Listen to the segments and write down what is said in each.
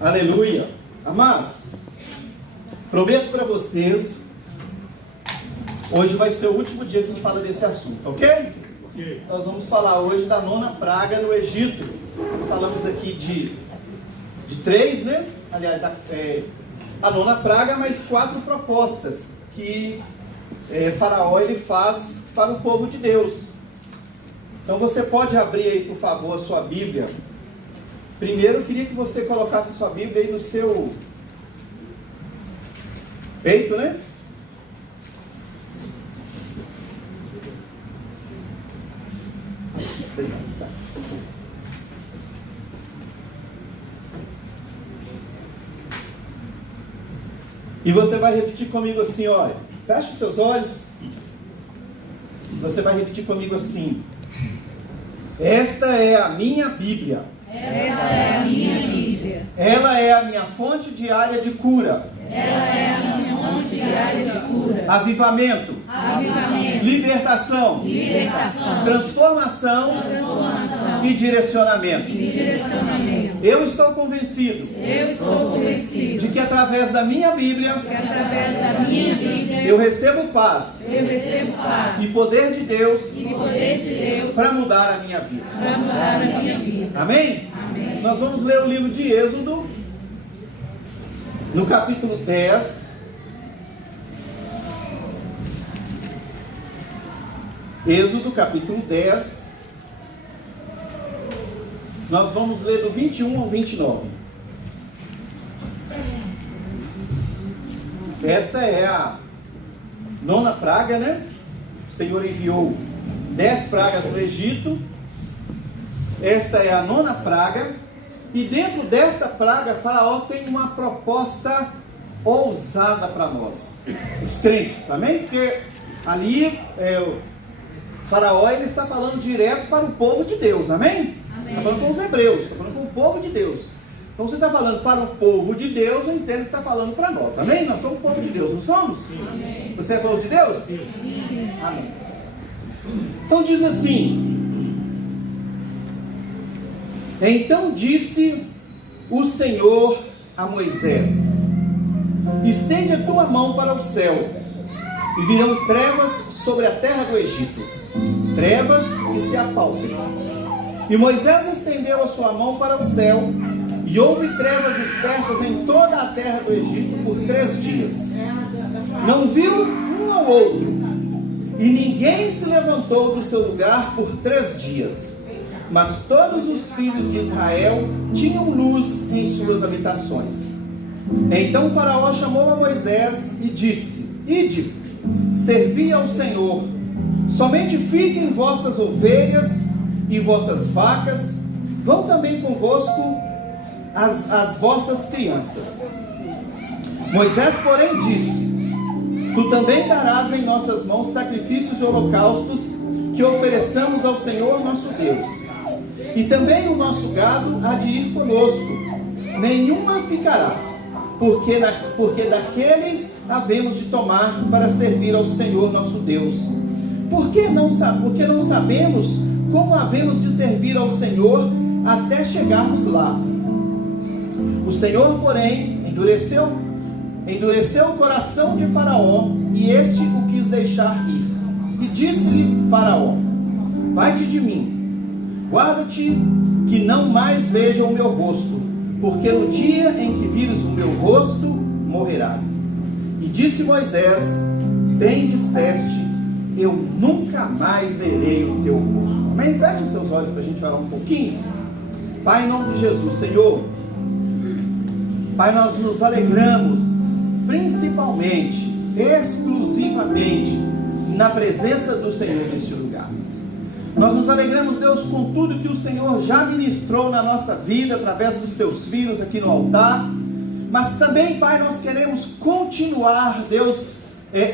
Aleluia. Amados, prometo para vocês, hoje vai ser o último dia que a gente fala desse assunto, ok? Nós vamos falar hoje da 9ª praga no Egito. Nós falamos aqui de 3, né? Aliás, a 9ª praga, mais 4 propostas que Faraó ele faz para o povo de Deus. Então você pode abrir aí, por favor, a sua Bíblia. Primeiro eu queria que você colocasse a sua Bíblia aí no seu peito, né? E você vai repetir comigo assim, olha, fecha os seus olhos. Você vai repetir comigo assim: esta é a minha Bíblia. Esta é a minha Bíblia. Ela é a minha fonte diária de cura. Ela é a minha fonte diária de cura. Avivamento. Avivamento. Libertação. Libertação. Transformação. Transformação. E direcionamento. E direcionamento. Eu estou convencido Eu estou convencido de que através da minha Bíblia que através da minha Bíblia eu recebo paz eu recebo paz e poder de Deus e poder de Deus para mudar a minha vida. para mudar a minha vida. Amém? Amém. Nós vamos ler o livro de Êxodo, no capítulo 10. Êxodo, capítulo 10. Nós vamos ler do 21 ao 29. Essa é a 9ª praga, né? O Senhor enviou 10 pragas no Egito. Esta é a 9ª praga. E dentro desta praga, Faraó tem uma proposta ousada para nós, os crentes, amém? Porque ali, Faraó ele está falando direto para o povo de Deus, amém? Está falando com os hebreus, está falando com o povo de Deus. Então você está falando para o povo de Deus, eu entendo que está falando para nós, amém? Nós somos o povo de Deus, não somos? Amém. Você é povo de Deus? Sim. Amém. Então diz assim: então disse o Senhor a Moisés: estende a tua mão para o céu, e virão trevas sobre a terra do Egito, trevas que se apalpem. E Moisés estendeu a sua mão para o céu, e houve trevas espessas em toda a terra do Egito por 3 dias. Não viu um ao outro, e ninguém se levantou do seu lugar por 3 dias. Mas todos os filhos de Israel tinham luz em suas habitações. Então Faraó chamou a Moisés e disse: ide, servi ao Senhor. Somente fiquem vossas ovelhas e vossas vacas, vão também convosco as vossas crianças. Moisés, porém, disse: tu também darás em nossas mãos sacrifícios e holocaustos que ofereçamos ao Senhor nosso Deus. E também o nosso gado há de ir conosco, nenhuma ficará, porque daquele havemos de tomar para servir ao Senhor nosso Deus. Porque não sabemos como havemos de servir ao Senhor até chegarmos lá. O Senhor, porém, endureceu o coração de Faraó, e este o quis deixar ir. E disse-lhe Faraó: vai-te de mim, guarda-te que não mais veja o meu rosto, porque no dia em que vires o meu rosto, morrerás. E disse Moisés: bem disseste, eu nunca mais verei o teu rosto. Amém? Feche os seus olhos para a gente orar um pouquinho. Pai, em nome de Jesus, Senhor, Pai, nós nos alegramos, principalmente, exclusivamente, na presença do Senhor neste lugar. Nós nos alegramos, Deus, com tudo que o Senhor já ministrou na nossa vida, através dos teus filhos aqui no altar. Mas também, Pai, nós queremos continuar, Deus,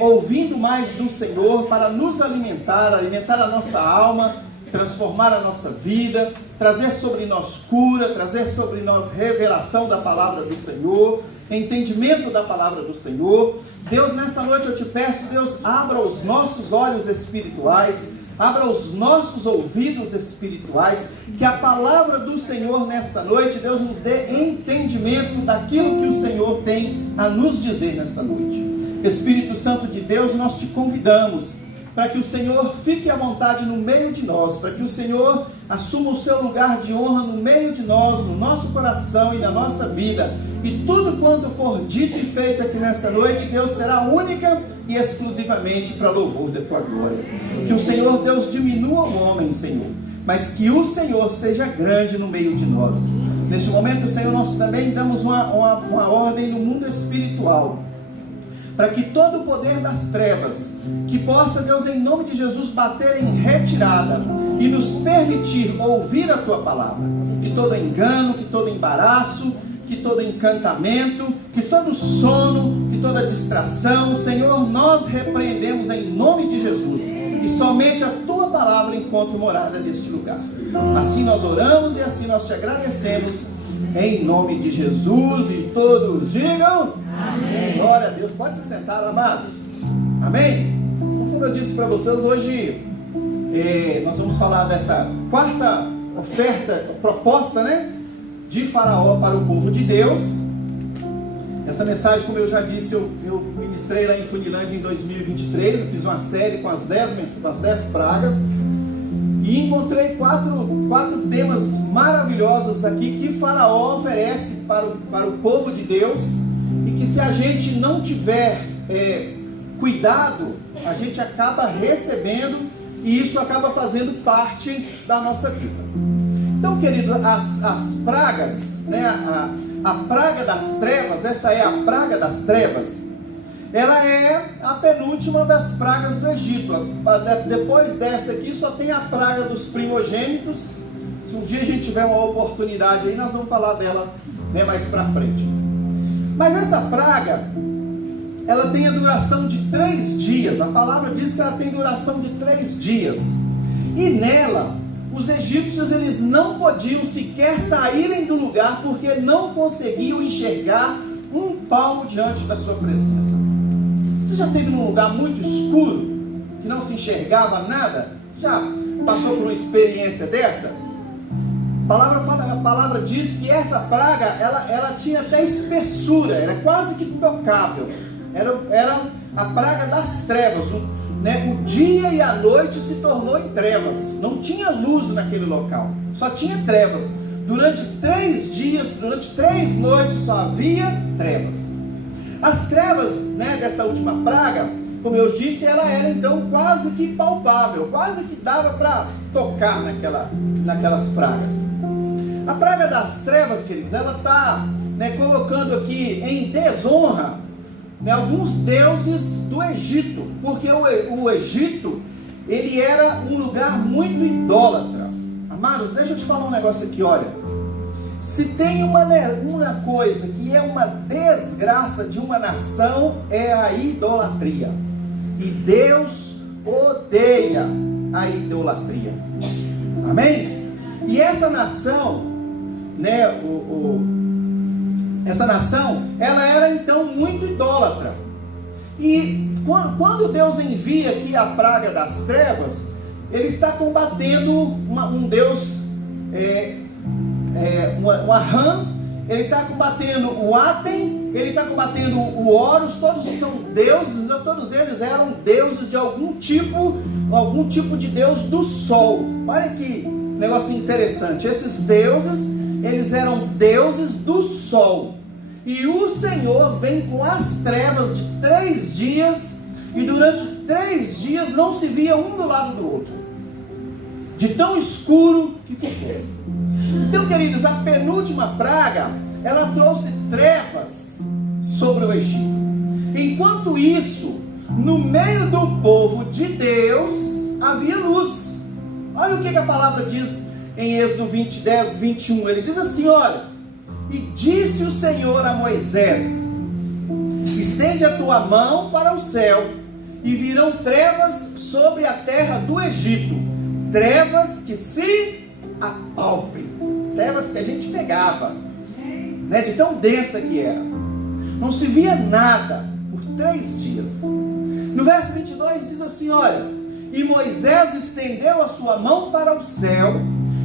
ouvindo mais do Senhor, para nos alimentar a nossa alma, transformar a nossa vida, trazer sobre nós cura, trazer sobre nós revelação da palavra do Senhor, entendimento da palavra do Senhor. Deus, nessa noite eu te peço, Deus, abra os nossos olhos espirituais, abra os nossos ouvidos espirituais, que a palavra do Senhor nesta noite, Deus nos dê entendimento daquilo que o Senhor tem a nos dizer nesta noite. Espírito Santo de Deus, nós te convidamos para que o Senhor fique à vontade no meio de nós, para que o Senhor assuma o seu lugar de honra no meio de nós, no nosso coração e na nossa vida. E tudo quanto for dito e feito aqui nesta noite, Deus, será única e exclusivamente para louvor da tua glória. Que o Senhor, Deus, diminua o homem, Senhor, mas que o Senhor seja grande no meio de nós. Neste momento, Senhor, nós também damos uma ordem no mundo espiritual, para que todo o poder das trevas, que possa, Deus, em nome de Jesus, bater em retirada e nos permitir ouvir a tua palavra. Que todo engano, que todo embaraço, que todo encantamento, que todo sono, que toda distração, Senhor, nós repreendemos em nome de Jesus, e somente a tua palavra encontre morada neste lugar. Assim nós oramos e assim nós te agradecemos, em nome de Jesus, e todos digam amém. Glória a Deus. Pode se sentar, amados. Amém? Como eu disse para vocês, hoje nós vamos falar dessa quarta oferta, proposta, né, de Faraó para o povo de Deus. Essa mensagem, como eu já disse, eu ministrei lá em Funilândia em 2023. Eu fiz uma série com as 10 pragas e encontrei quatro temas maravilhosos aqui que Faraó oferece para o povo de Deus, e que se a gente não tiver cuidado, a gente acaba recebendo, e isso acaba fazendo parte da nossa vida. Então, querido, as pragas, né, a praga das trevas, essa é a praga das trevas, ela é a penúltima das pragas do Egito. Depois dessa aqui só tem a praga dos primogênitos. Se um dia a gente tiver uma oportunidade aí, nós vamos falar dela, né, mais para frente. Mas essa praga, ela tem a duração de 3 dias. A palavra diz que ela tem duração de 3 dias. E nela, os egípcios, eles não podiam sequer saírem do lugar, porque não conseguiam enxergar um palmo diante da sua presença. Você já esteve num lugar muito escuro, que não se enxergava nada? Você já passou por uma experiência dessa? A palavra diz que essa praga, ela tinha até espessura, era quase que intocável. Era a praga das trevas, né? O dia e a noite se tornou em trevas. Não tinha luz naquele local, só tinha trevas. Durante 3 dias, durante 3 noites só havia trevas. As trevas, né, dessa última praga, como eu disse, ela era então quase que palpável, quase que dava para tocar naquelas pragas. A praga das trevas, queridos, ela está, né, colocando aqui em desonra, né, alguns deuses do Egito, porque o Egito, ele era um lugar muito idólatra. Amados, deixa eu te falar um negócio aqui, olha. Se tem uma coisa que é uma desgraça de uma nação, é a idolatria. E Deus odeia a idolatria. Amém? E essa nação, né, essa nação, ela era então muito idólatra. E quando Deus envia aqui a praga das trevas, Ele está combatendo um Deus, um Aham. Ele está combatendo o Aten, ele está combatendo o Horus. Todos são deuses, todos eles eram deuses de algum tipo de deus do sol. Olha que negócio interessante. Esses deuses, eles eram deuses do sol. E o Senhor vem com as trevas de 3 dias, e durante 3 dias não se via um do lado do outro, de tão escuro que ficou. Então, queridos, a penúltima praga, ela trouxe trevas sobre o Egito. Enquanto isso, no meio do povo de Deus, havia luz. Olha o que a palavra diz em Êxodo 10, 21. Ele diz assim, olha: e disse o Senhor a Moisés: estende a tua mão para o céu, e virão trevas sobre a terra do Egito, trevas que se apalpem, trevas que a gente pegava, né, de tão densa que era. Não se via nada por 3 dias. No verso 22 diz assim, olha: E Moisés estendeu a sua mão para o céu,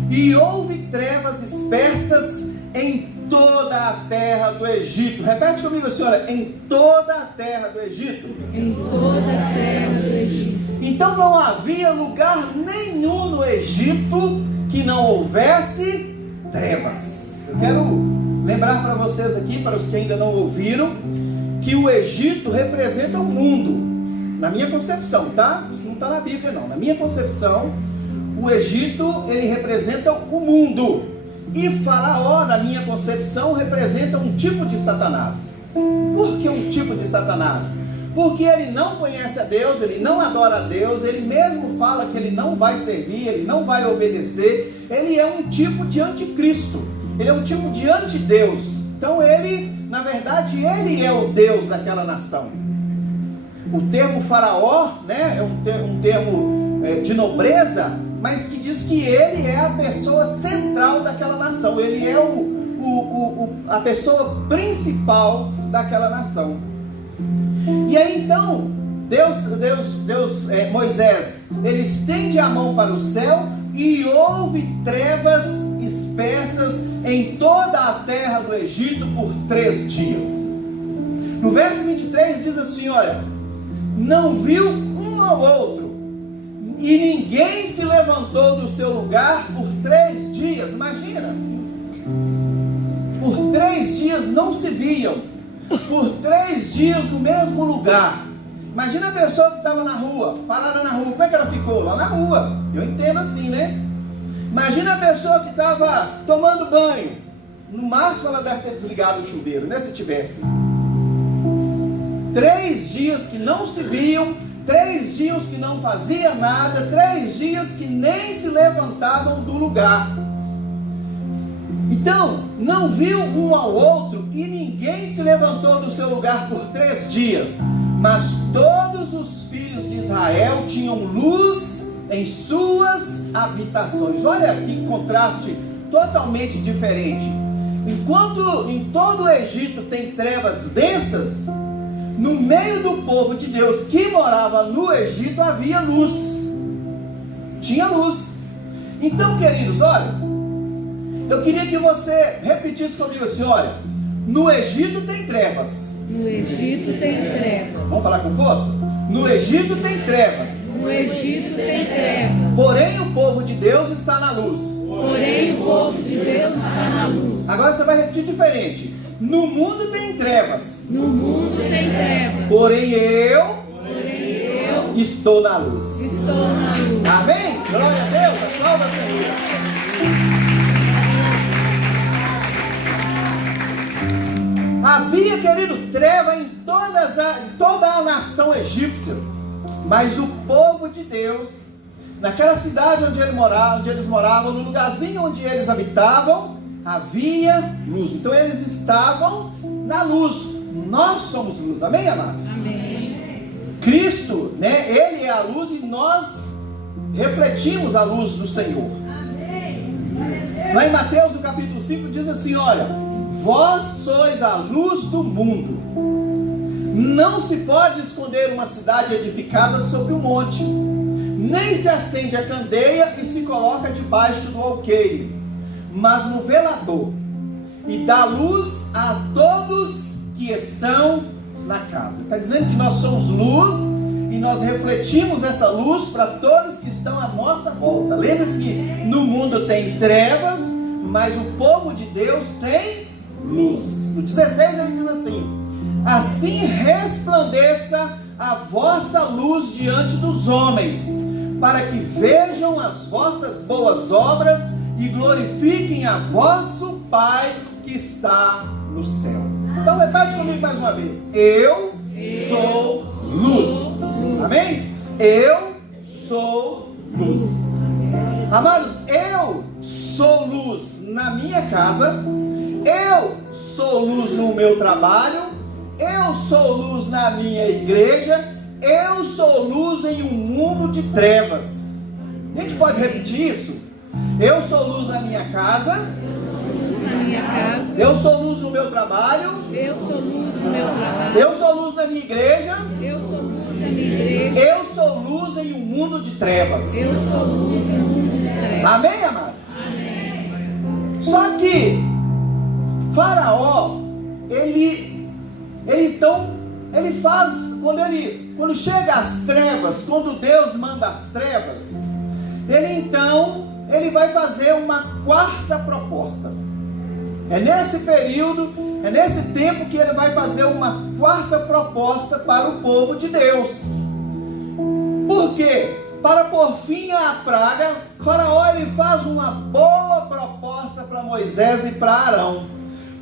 e houve trevas espessas em toda a terra do Egito. Repete comigo assim, olha, em toda a terra do Egito. Em toda a terra do Egito. Então não havia lugar nenhum no Egito que não houvesse trevas. Eu quero lembrar para vocês aqui, para os que ainda não ouviram, que o Egito representa o mundo. Na minha concepção, tá? Isso não está na Bíblia não. Na minha concepção, o Egito, ele representa o mundo. E Faraó, na minha concepção, representa um tipo de Satanás. Por que um tipo de Satanás? Porque ele não conhece a Deus, ele não adora a Deus, ele mesmo fala que ele não vai servir, ele não vai obedecer. Ele é um tipo de anticristo, ele é um tipo de antideus. Então ele, na verdade, ele é o Deus daquela nação. O termo Faraó, né, é um termo de nobreza, mas que diz que ele é a pessoa central daquela nação. Ele é a pessoa principal daquela nação. E aí então, Moisés, ele estende a mão para o céu e houve trevas espessas em toda a terra do Egito por 3 dias. No verso 23 diz assim, olha, não viu um ao outro, e ninguém se levantou do seu lugar por 3 dias. Imagina, por 3 dias não se viam, por 3 dias no mesmo lugar. Imagina a pessoa que estava na rua, parada na rua, como é que ela ficou? Lá na rua, eu entendo assim, né? Imagina a pessoa que estava tomando banho, no máximo ela deve ter desligado o chuveiro, né, se tivesse. 3 dias que não se viam, 3 dias que não fazia nada, 3 dias que nem se levantavam do lugar. Então, não viu um ao outro e ninguém se levantou do seu lugar por 3 dias. Mas todos os filhos de Israel tinham luz em suas habitações. Olha que contraste totalmente diferente. Enquanto em todo o Egito tem trevas densas, no meio do povo de Deus que morava no Egito havia luz. Tinha luz. Então, queridos, olha, eu queria que você repetisse comigo assim, olha, no Egito tem trevas. No Egito tem trevas. Vamos falar com força? No Egito tem trevas. No Egito tem trevas. Porém o povo de Deus está na luz. Porém o povo de Deus está na luz. Agora você vai repetir diferente. No mundo tem trevas. No mundo tem trevas. Porém eu estou na luz. Estou na luz. Amém? Glória a Deus. Aplauda, Senhor. Havia, querido, treva em toda a nação egípcia. Mas o povo de Deus, naquela cidade onde eles moravam, no lugarzinho onde eles habitavam, havia luz. Então eles estavam na luz. Nós somos luz. Amém, amado? Amém. Cristo, né? Ele é a luz e nós refletimos a luz do Senhor. Amém. Lá em Mateus, no capítulo 5, diz assim, olha, vós sois a luz do mundo. Não se pode esconder uma cidade edificada sobre um monte, nem se acende a candeia e se coloca debaixo do alqueire, mas no velador, e dá luz a todos que estão na casa. Está dizendo que nós somos luz e nós refletimos essa luz para todos que estão à nossa volta. Lembre-se que no mundo tem trevas, mas o povo de Deus tem luz. No 16 ele diz assim, assim resplandeça a vossa luz diante dos homens, para que vejam as vossas boas obras e glorifiquem a vosso Pai que está no céu. Então repete comigo mais uma vez. Eu sou luz. Amém? Eu sou luz. Amados, eu sou luz na minha casa, eu sou luz no meu trabalho, eu sou luz na minha igreja, eu sou luz em um mundo de trevas. A gente pode repetir isso? Eu sou luz na minha casa, eu sou luz no meu trabalho, eu sou luz no meu trabalho, eu sou luz na minha igreja, eu sou luz na minha igreja, eu sou luz em um mundo de trevas. Eu sou luz em um mundo de trevas. Amém, amados? Amém. Só que Faraó, ele faz, quando chega às trevas, quando Deus manda as trevas, ele vai fazer uma quarta proposta. É nesse período, é nesse tempo que ele vai fazer uma quarta proposta para o povo de Deus. Por quê? Para pôr fim à praga, Faraó ele faz uma boa proposta para Moisés e para Arão.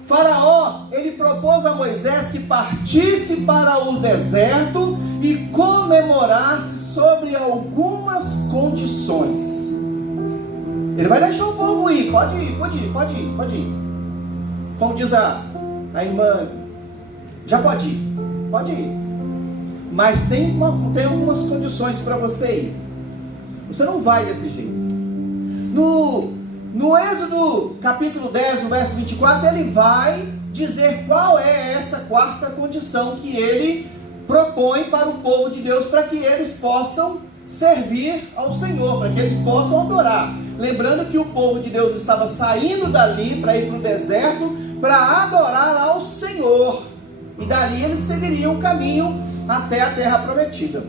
Faraó ele propôs a Moisés que partisse para o deserto e comemorasse sobre algumas condições. Ele vai deixar o povo ir, pode ir. Como diz a irmã, já pode ir. Mas tem algumas condições para você ir. Você não vai desse jeito. No Êxodo capítulo 10, no verso 24, ele vai dizer qual é essa quarta condição que ele propõe para o povo de Deus, para que eles possam servir ao Senhor, para que eles possam adorar. Lembrando que o povo de Deus estava saindo dali para ir para o deserto, para adorar ao Senhor. E dali eles seguiriam o caminho até a terra prometida.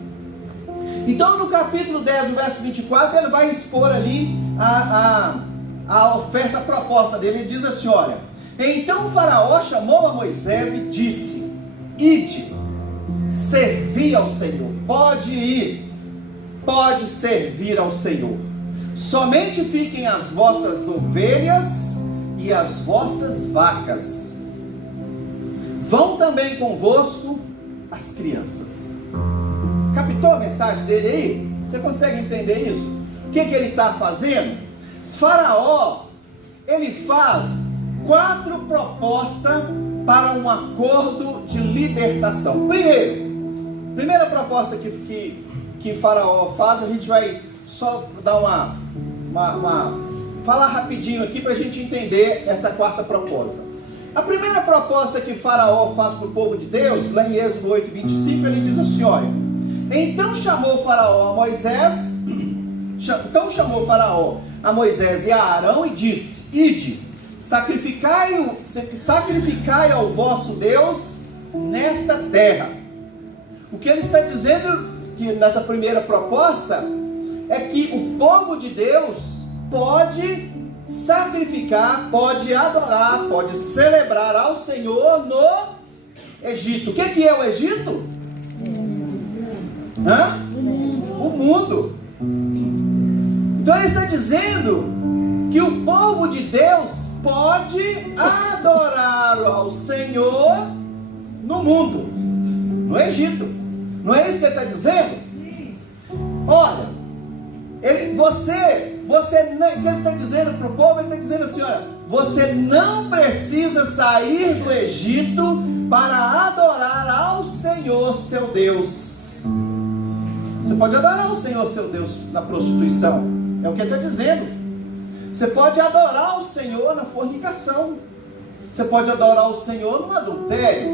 Então no capítulo 10, no verso 24, ele vai expor ali a oferta, a proposta dele. Ele diz assim, olha: então o Faraó chamou a Moisés e disse: ide, servi ao Senhor. Pode ir, pode servir ao Senhor. Somente fiquem as vossas ovelhas e as vossas vacas. Vão também convosco as crianças. Captou a mensagem dele aí? Você consegue entender isso? O que ele está fazendo? Faraó, ele faz 4 propostas para um acordo de libertação. Primeira proposta que Faraó faz, a gente vai só dar falar rapidinho aqui para a gente entender essa quarta proposta. A primeira proposta que Faraó faz para o povo de Deus, lá em Êxodo 8, 25, ele diz assim, olha: então chamou Faraó a Moisés e a Arão e disse: ide, sacrificai ao vosso Deus nesta terra. O que ele está dizendo que nessa primeira proposta é que o povo de Deus pode sacrificar, pode adorar, pode celebrar ao Senhor no Egito. O que é o Egito? O mundo. Então ele está dizendo que o povo de Deus pode adorar ao Senhor no mundo, no Egito. Não é isso que ele está dizendo? Olha, que ele está dizendo para o povo, ele está dizendo assim, olha, você não precisa sair do Egito para adorar ao Senhor seu Deus. Você pode adorar o Senhor seu Deus na prostituição, é o que ele está dizendo. Você pode adorar o Senhor na fornicação. Você pode adorar o Senhor no adultério,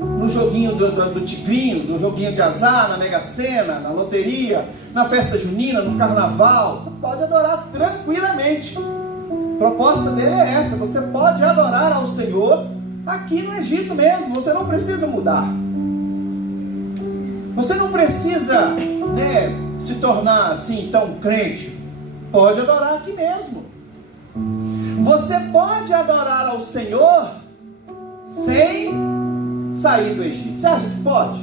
no joguinho do tigrinho, no joguinho de azar, na Mega Sena, na loteria, na festa junina, no carnaval. Você pode adorar tranquilamente. A proposta dele é essa: você pode adorar ao Senhor aqui no Egito mesmo. Você não precisa mudar. Você não precisa, se tornar assim tão crente. Pode adorar aqui mesmo. Você pode adorar ao Senhor sem sair do Egito. Você acha que pode?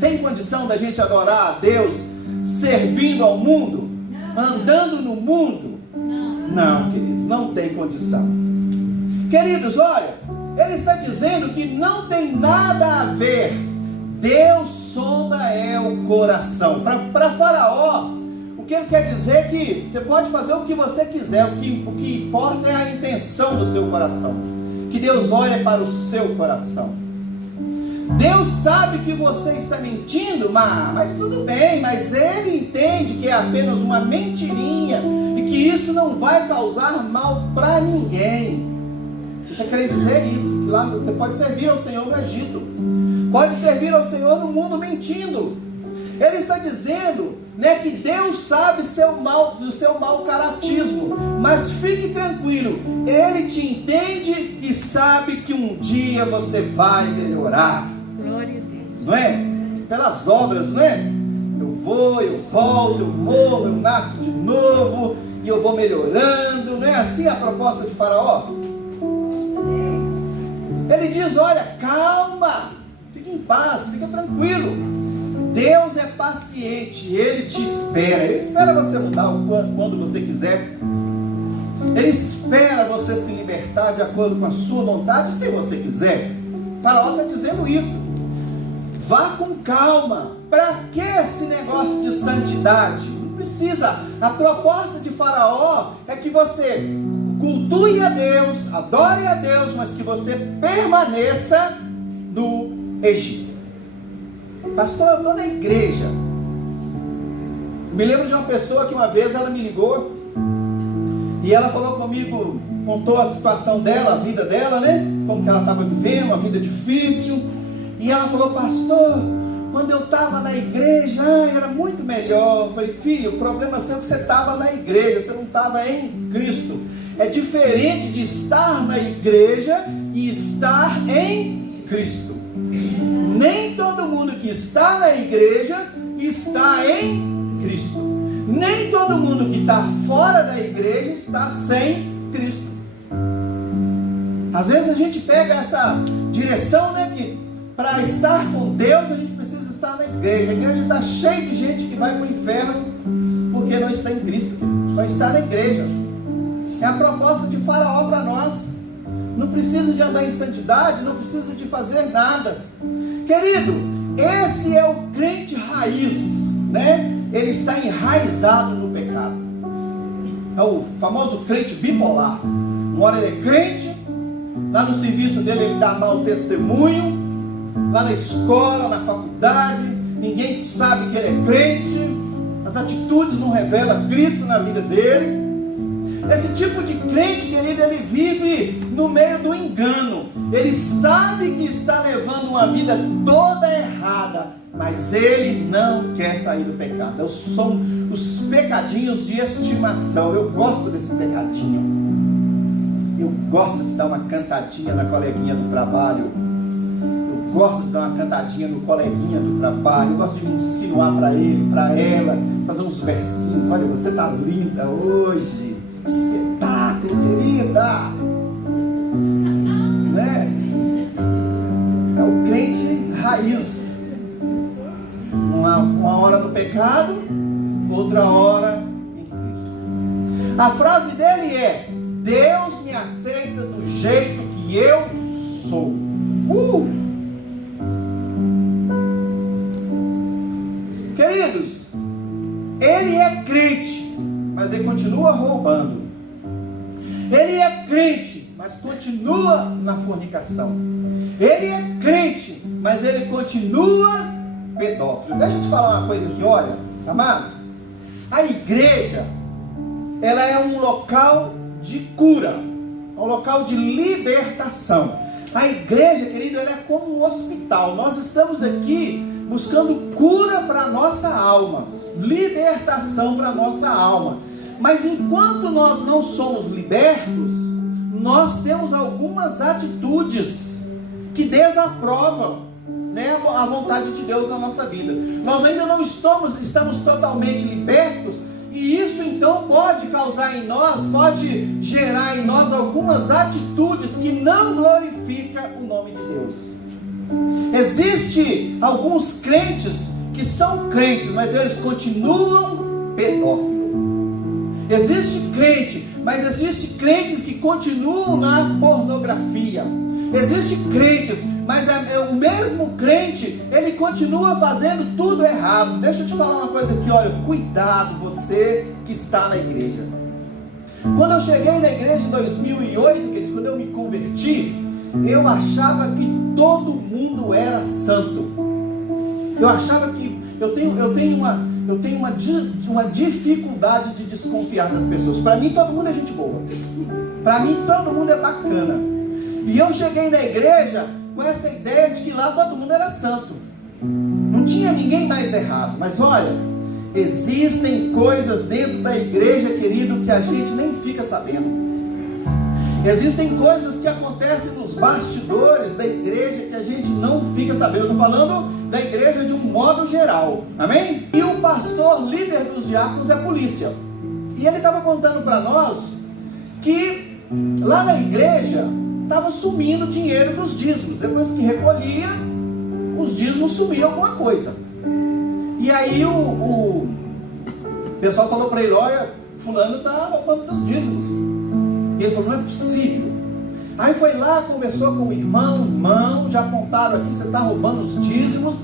Tem condição da gente adorar a Deus servindo ao mundo? Andando no mundo? Não, querido, não tem condição. Queridos, olha, ele está dizendo que não tem nada a ver. Deus sonda o coração. Para Faraó, o que ele quer dizer é que você pode fazer o que você quiser, o que importa é a intenção do seu coração. Que Deus olha para o seu coração. Deus sabe que você está mentindo, mas tudo bem, mas Ele entende que é apenas uma mentirinha e que isso não vai causar mal para ninguém. Ele está querendo dizer isso, que lá você pode servir ao Senhor no Egito, pode servir ao Senhor no mundo mentindo. Ele está dizendo, né, que Deus sabe do seu mau caratismo, mas fique tranquilo, Ele te entende e sabe que um dia você vai melhorar. Glória a Deus. Não é? Pelas obras, não é? Eu vou, eu volto, eu morro, eu nasço de novo, e eu vou melhorando. Não é assim a proposta de Faraó? Ele diz, olha, calma, fique em paz, fica tranquilo. Deus é paciente, Ele te espera. Ele espera você mudar quando você quiser. Ele espera você se libertar de acordo com a sua vontade, se você quiser. O Faraó está dizendo isso. Vá com calma. Para que esse negócio de santidade? Não precisa. A proposta de Faraó é que você cultue a Deus, adore a Deus, mas que você permaneça no Egito. Pastor, eu estou na igreja. Me lembro de uma pessoa que uma vez ela me ligou e ela falou comigo, contou a situação dela, a vida dela, né? Como que ela estava vivendo, uma vida difícil. E ela falou, pastor, quando eu estava na igreja, era muito melhor. Eu falei, filho, o problema seu é que você estava na igreja, você não estava em Cristo. É diferente de estar na igreja e estar em Cristo. Nem todo mundo que está na igreja está em Cristo. Nem todo mundo que está fora da igreja está sem Cristo. Às vezes a gente pega essa direção, né, que para estar com Deus a gente precisa estar na igreja. A igreja está cheia de gente que vai para o inferno porque não está em Cristo, só está na igreja. É a proposta de Faraó para nós. Não precisa de andar em santidade, não precisa de fazer nada. Querido, esse é o crente raiz, né? Ele está enraizado no pecado. É o famoso crente bipolar. Uma hora ele é crente, lá no serviço dele ele dá mau testemunho, lá na escola, na faculdade, ninguém sabe que ele é crente, as atitudes não revelam Cristo na vida dele. Esse tipo de crente, querido, ele vive no meio do engano. Ele sabe que está levando uma vida toda errada, mas ele não quer sair do pecado. São os pecadinhos de estimação. Eu gosto desse pecadinho. Eu gosto de dar uma cantadinha na coleguinha do trabalho. Eu gosto de dar uma cantadinha no coleguinha do trabalho. Eu gosto de insinuar para ele, para ela, fazer uns versinhos. Olha, você está linda hoje. Espetáculo, querida, né? É o crente raiz. Uma hora no pecado, outra hora em Cristo. A frase dele é: Deus me aceita do jeito que eu sou. Queridos, ele é crente, mas ele continua roubando. Ele é crente, mas continua na fornicação. Ele é crente, mas ele continua pedófilo. Deixa eu te falar uma coisa aqui, olha, amados. A igreja, ela é um local de cura, um local de libertação. A igreja, querido, ela é como um hospital. Nós estamos aqui buscando cura para a nossa alma, libertação para a nossa alma. Mas enquanto nós não somos libertos, nós temos algumas atitudes que desaprovam, né, a vontade de Deus na nossa vida. Nós ainda não estamos totalmente libertos, e isso então pode causar em nós, pode gerar em nós algumas atitudes que não glorificam o nome de Deus. Existem alguns crentes que são crentes, mas eles continuam pedófilos. Existe crente, mas existe crentes que continuam na pornografia. Existe crentes, mas o mesmo crente, ele continua fazendo tudo errado. Deixa eu te falar uma coisa aqui, olha, cuidado você que está na igreja. Quando eu cheguei na igreja em 2008, querido, quando eu me converti, eu achava que todo mundo era santo. Eu achava que eu tenho uma dificuldade de desconfiar das pessoas. Para mim todo mundo é gente boa. Para mim todo mundo é bacana. E eu cheguei na igreja com essa ideia de que lá todo mundo era santo. Não tinha ninguém mais errado. Mas olha, existem coisas dentro da igreja, querido, que a gente nem fica sabendo. Existem coisas que acontecem nos bastidores da igreja que a gente não fica sabendo. Eu estou falando da igreja de um modo geral, amém? E o pastor, líder dos diáconos, é a polícia. E ele estava contando para nós que lá na igreja estava sumindo dinheiro dos dízimos. Depois que recolhia, os dízimos sumiam alguma coisa. E aí o pessoal falou para ele: olha, fulano está roubando dos dízimos. E ele falou: não é possível. Aí foi lá, conversou com o irmão, já contaram aqui, você está roubando os dízimos.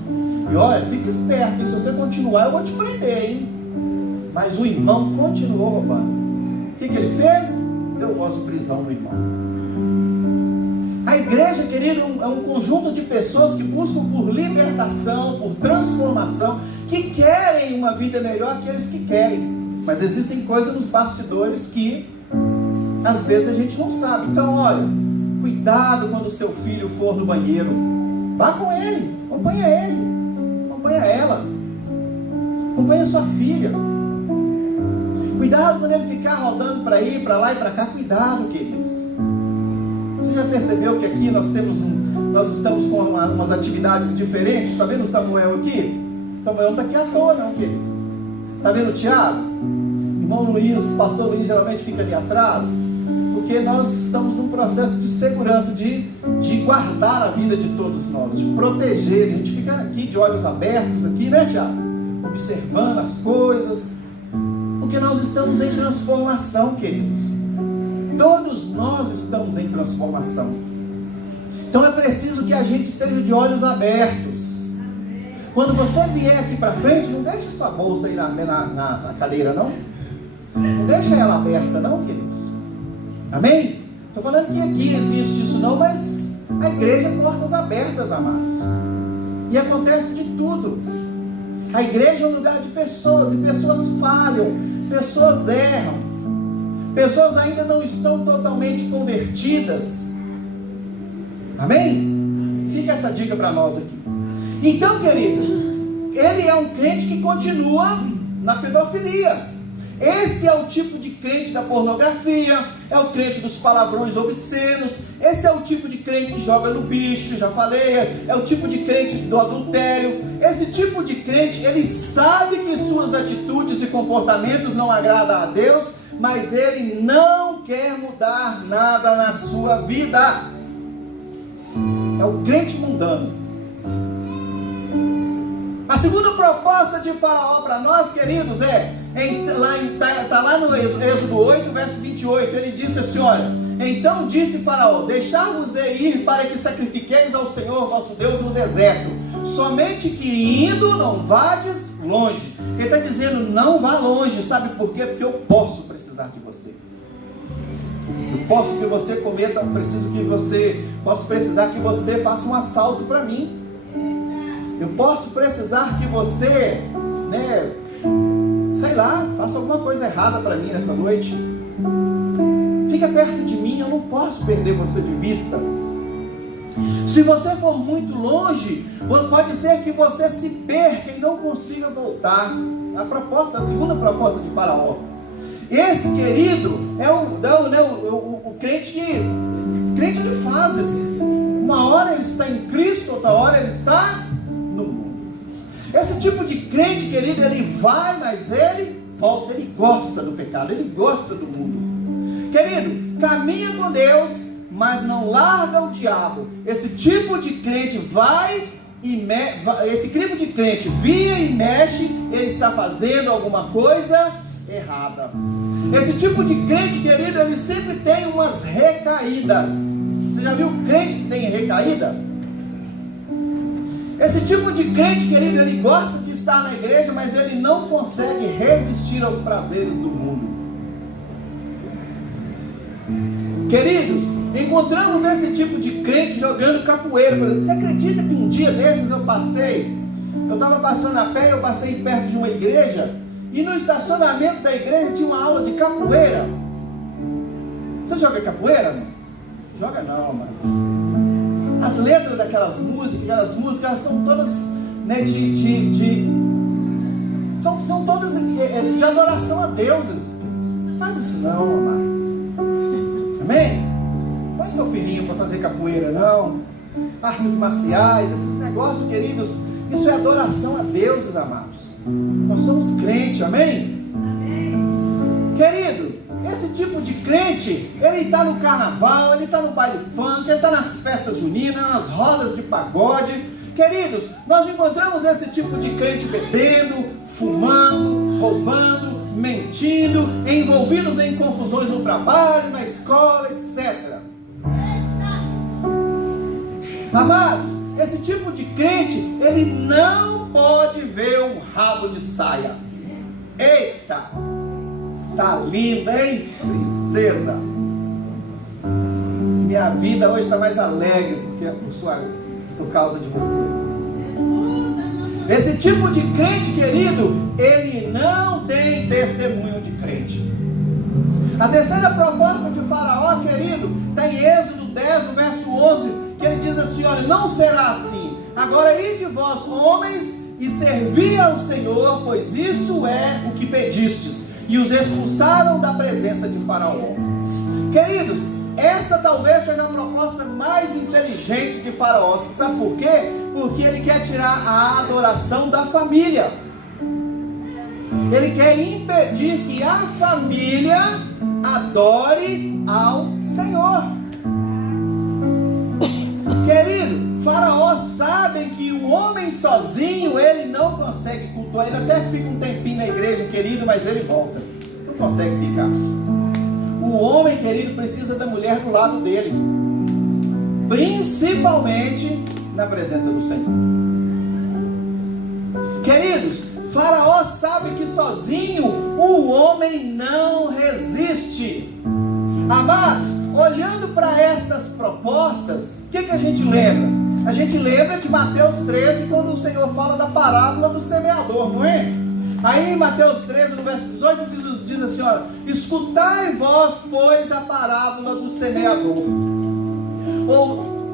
E olha, fica esperto, se você continuar eu vou te prender, hein? Mas o irmão continuou roubando. O que ele fez? Deu voz de prisão no irmão. A igreja, querido, é um conjunto de pessoas que buscam por libertação, por transformação, que querem uma vida melhor, aqueles que querem. Mas existem coisas nos bastidores que às vezes a gente não sabe. Então olha, cuidado quando o seu filho for no banheiro. Vá com ele, acompanha ela, acompanha sua filha. Cuidado quando ele ficar rodando para ir, para lá e para cá. Cuidado, queridos. Você já percebeu que aqui nós estamos com umas atividades diferentes? Está vendo o Samuel aqui? Samuel não está aqui à toa não, querido. Está vendo o Tiago? Irmão Luiz, pastor Luiz geralmente fica ali atrás, porque nós estamos num processo de segurança, de guardar a vida de todos nós, de proteger. A gente fica aqui de olhos abertos aqui, né, Tiago? Observando as coisas, porque nós estamos em transformação, queridos. Todos nós estamos em transformação. Então é preciso que a gente esteja de olhos abertos. Quando você vier aqui para frente, não deixe sua bolsa aí na cadeira, não. Não deixa ela aberta, não, queridos. Amém? Estou falando que aqui existe isso não, mas a igreja é portas abertas, amados. E acontece de tudo. A igreja é um lugar de pessoas, e pessoas falham, pessoas erram, pessoas ainda não estão totalmente convertidas. Amém? Fica essa dica para nós aqui. Então, querido, ele é um crente que continua na pedofilia. Esse é o tipo de crente da pornografia, é o crente dos palavrões obscenos, esse é o tipo de crente que joga no bicho, já falei, é o tipo de crente do adultério. Esse tipo de crente, ele sabe que suas atitudes e comportamentos não agradam a Deus, mas ele não quer mudar nada na sua vida. É o crente mundano. A segunda proposta de Faraó para nós, queridos, está lá no Êxodo 8, verso 28, ele disse assim, olha: então disse Faraó: deixar-vos-ei ir para que sacrifiqueis ao Senhor vosso Deus no deserto, somente que indo não vades longe. Ele está dizendo, não vá longe, sabe por quê? Porque eu posso precisar de você. Eu posso que você cometa, posso precisar que você faça um assalto para mim. Eu posso precisar que você, sei lá, faça alguma coisa errada para mim nessa noite. Fica perto de mim, eu não posso perder você de vista. Se você for muito longe, pode ser que você se perca e não consiga voltar. A segunda proposta de Faraó. Esse, querido, é o crente de fases. Uma hora ele está em Cristo, outra hora ele está no mundo. Esse tipo de crente, querido, ele vai, mas ele volta, ele gosta do pecado, ele gosta do mundo. Querido, caminha com Deus, mas não larga o diabo. Esse tipo de crente esse tipo de crente via e mexe, ele está fazendo alguma coisa errada. Esse tipo de crente, querido, ele sempre tem umas recaídas. Você já viu crente que tem recaída? Esse tipo de crente, querido, ele gosta de estar na igreja, mas ele não consegue resistir aos prazeres do mundo. Queridos, encontramos esse tipo de crente jogando capoeira. Por exemplo, você acredita que um dia desses eu estava passando a pé, eu passei perto de uma igreja, e no estacionamento da igreja tinha uma aula de capoeira. Você joga capoeira? Não? Joga não, mano. As letras daquelas músicas, elas estão todas né, são todas de adoração a deuses. Não faz isso não, amado. Amém? Põe seu filhinho para fazer capoeira, não. Artes marciais, esses negócios, queridos, isso é adoração a deuses, amados. Nós somos crentes, amém? Querido, esse tipo de crente, ele está no carnaval, ele está no baile funk, ele está nas festas juninas, nas rodas de pagode. Queridos, nós encontramos esse tipo de crente bebendo, fumando, roubando, mentindo, envolvidos em confusões no trabalho, na escola, etc. Amados, esse tipo de crente, ele não pode ver um rabo de saia. Eita! Tá linda, hein, princesa? Minha vida hoje está mais alegre por causa de você. Esse tipo de crente, querido, ele não tem testemunho de crente. A terceira proposta de Faraó, querido, está em Êxodo 10, no verso 11, que ele diz assim: olha, não será assim. Agora ide vós, homens, e servi ao Senhor, pois isso é o que pedistes. E os expulsaram da presença de Faraó. Queridos, essa talvez seja a proposta mais inteligente de Faraó. Você sabe por quê? Porque ele quer tirar a adoração da família. Ele quer impedir que a família adore ao Senhor. Querido, Faraó sabe que o homem sozinho, ele não consegue cultuar. Ele até fica um tempinho na igreja, querido, mas ele volta. Não consegue ficar. O homem, querido, precisa da mulher do lado dele, principalmente na presença do Senhor. Queridos, Faraó sabe que sozinho o homem não resiste. Amado, olhando para estas propostas, o que a gente lembra? A gente lembra de Mateus 13, quando o Senhor fala da parábola do semeador, não é? Aí em Mateus 13, no verso 18, diz assim, olha: escutai vós, pois, a parábola do semeador.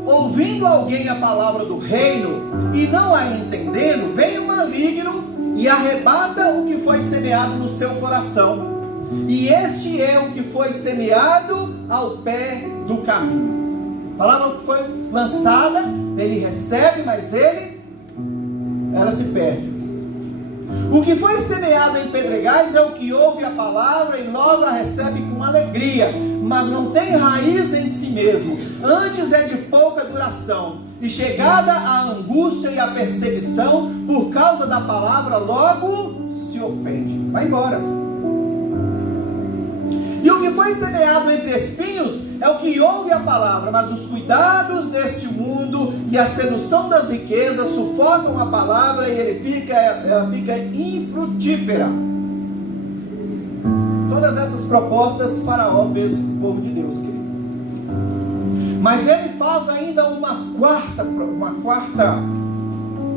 Ouvindo alguém a palavra do reino, e não a entendendo, vem o maligno e arrebata o que foi semeado no seu coração. E este é o que foi semeado ao pé do caminho. A palavra que foi lançada, ele recebe, mas ela se perde. O que foi semeado em pedregais é o que ouve a palavra e logo a recebe com alegria, mas não tem raiz em si mesmo, antes é de pouca duração, e chegada a angústia e a perseguição por causa da palavra, logo se ofende, vai embora. E o que foi semeado entre espinhos é o que ouve a palavra, mas os cuidados deste mundo e a sedução das riquezas sufocam a palavra e ela fica infrutífera. Todas essas propostas Faraó fez para o povo de Deus, querido. Mas ele faz ainda uma quarta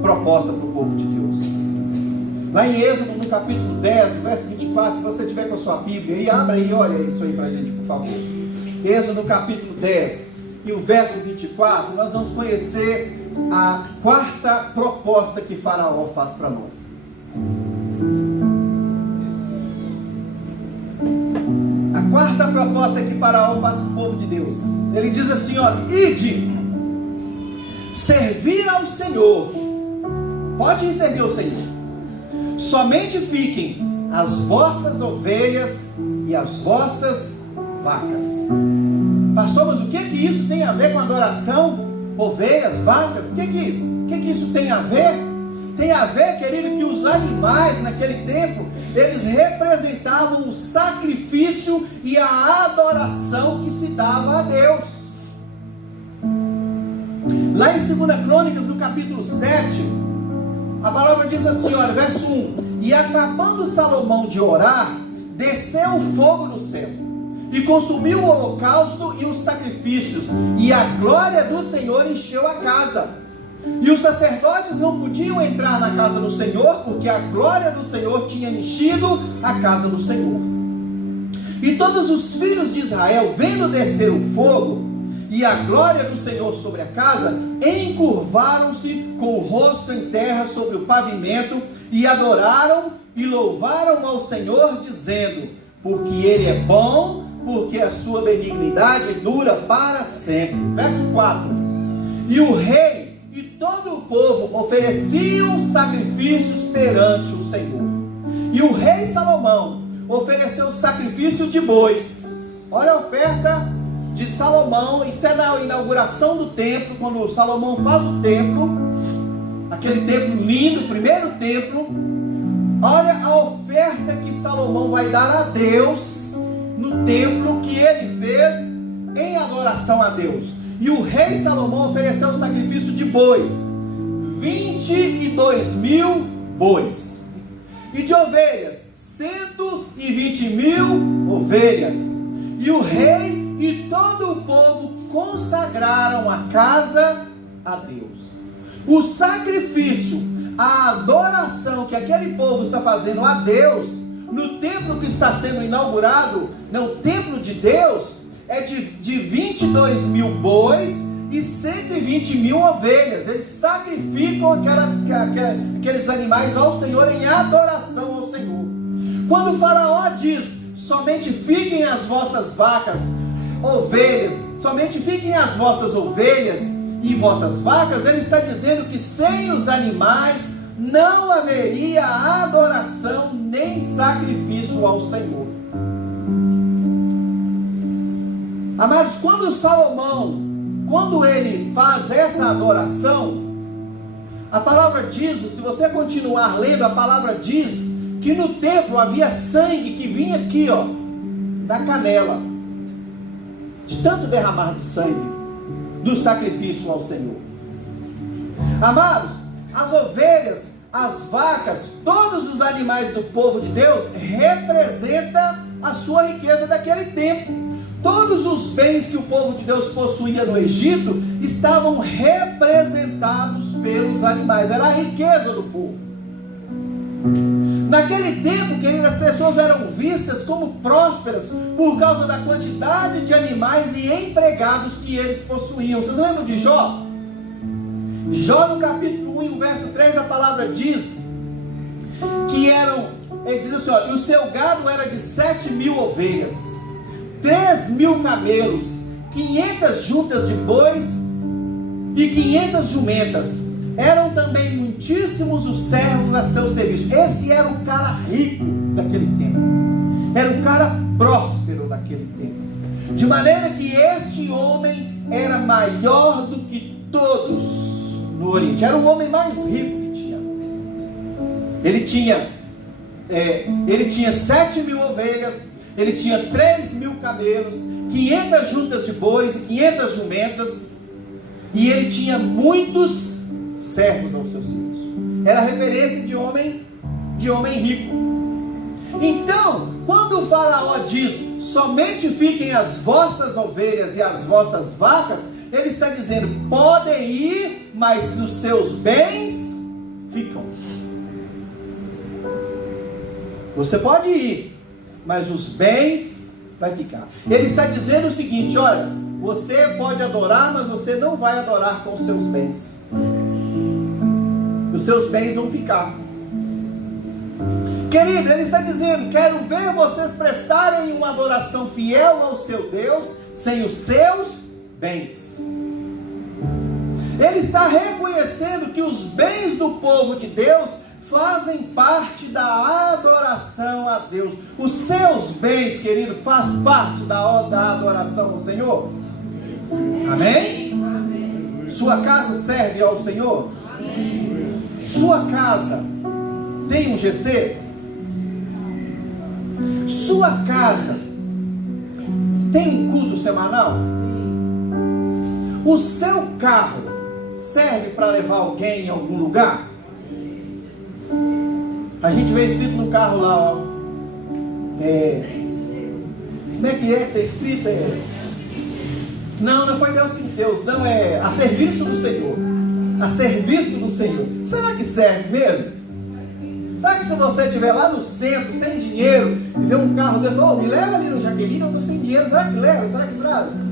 proposta para o povo de Deus. Lá em Êxodo, no capítulo 10, verso 24, se você tiver com a sua Bíblia aí, abra aí e olha isso aí para a gente, por favor. Êxodo, capítulo 10, e o verso 24, nós vamos conhecer a quarta proposta que Faraó faz para nós. A quarta proposta que Faraó faz para o povo de Deus. Ele diz assim, olha: ide, servir ao Senhor. Pode ir servir ao Senhor. Somente fiquem as vossas ovelhas e as vossas vacas. Pastor, mas o que isso tem a ver com adoração? Ovelhas, vacas? O que isso tem a ver? Tem a ver, querido, que os animais naquele tempo, eles representavam o sacrifício e a adoração que se dava a Deus. Lá em 2 Crônicas, no capítulo 7, a palavra diz assim, olha, verso 1: e acabando Salomão de orar, desceu o fogo do céu, e consumiu o holocausto e os sacrifícios, e a glória do Senhor encheu a casa. E os sacerdotes não podiam entrar na casa do Senhor, porque a glória do Senhor tinha enchido a casa do Senhor. E todos os filhos de Israel, vendo descer o fogo, e a glória do Senhor sobre a casa, encurvaram-se com o rosto em terra sobre o pavimento, e adoraram e louvaram ao Senhor, dizendo: porque Ele é bom, porque a sua benignidade dura para sempre. Verso 4. E o rei e todo o povo ofereciam sacrifícios perante o Senhor. E o rei Salomão ofereceu sacrifício de bois. Olha a oferta de Salomão. Isso é na inauguração do templo, quando Salomão faz o templo, aquele templo lindo, o primeiro templo. Olha a oferta que Salomão vai dar a Deus no templo que ele fez em adoração a Deus. E o rei Salomão ofereceu o sacrifício de bois, 22.000 bois, e de ovelhas, 120.000 ovelhas. E o rei e todo o povo consagraram a casa a Deus. O sacrifício, a adoração que aquele povo está fazendo a Deus, no templo que está sendo inaugurado, no templo de Deus, é de 22.000 bois e 120.000 ovelhas. Eles sacrificam aqueles animais ao Senhor em adoração ao Senhor. Quando o faraó diz: somente fiquem as vossas vacas, ovelhas, somente fiquem as vossas ovelhas e vossas vacas, ele está dizendo que sem os animais não haveria adoração nem sacrifício ao Senhor. Amados, quando Salomão, quando ele faz essa adoração, a palavra diz, se você continuar lendo, a palavra diz que no templo havia sangue que vinha aqui, ó, da canela, de tanto derramar de sangue do sacrifício ao Senhor. Amados, as ovelhas, as vacas, todos os animais do povo de Deus representam a sua riqueza daquele tempo. Todos os bens que o povo de Deus possuía no Egito estavam representados pelos animais, era a riqueza do povo. Naquele tempo, queridos, as pessoas eram vistas como prósperas por causa da quantidade de animais e empregados que eles possuíam. Vocês lembram de Jó? Jó, no capítulo 1, e o verso 3, a palavra diz que ele diz assim, ó, e o seu gado era de 7.000 ovelhas, 3.000 camelos, 500 juntas de bois e 500 jumentas. Eram também muitíssimos os servos a seu serviço. Esse era o cara rico daquele tempo. Era o cara próspero daquele tempo. De maneira que este homem era maior do que todos no Oriente. Era o homem mais rico que tinha. Ele tinha 7.000 ovelhas, ele tinha 3.000 camelos, 500 juntas de bois e 500 jumentas, e ele tinha muitos servos ao seu serviço. Era a referência de homem rico. Então, quando o faraó diz: somente fiquem as vossas ovelhas e as vossas vacas, ele está dizendo: podem ir, mas os seus bens ficam. Você pode ir, mas os bens vai ficar. Ele está dizendo o seguinte: olha, você pode adorar, mas você não vai adorar com os seus bens. Os seus bens vão ficar. Querido, ele está dizendo: quero ver vocês prestarem uma adoração fiel ao seu Deus sem os seus bens. Ele está reconhecendo que os bens do povo de Deus fazem parte da adoração a Deus. Os seus bens, querido, faz parte da adoração ao Senhor. Amém? Amém. Sua casa serve ao Senhor? Amém. Sua casa tem um GC? Sua casa tem um culto semanal? O seu carro serve para levar alguém em algum lugar? A gente vê escrito no carro lá, ó. Como é que está escrito? Não foi Deus, não, é a serviço do Senhor. A serviço do Senhor. Será que serve mesmo? Será que se você estiver lá no centro, sem dinheiro, e ver um carro desse, me leva ali no Jaqueline, eu estou sem dinheiro, será que leva? Será que traz?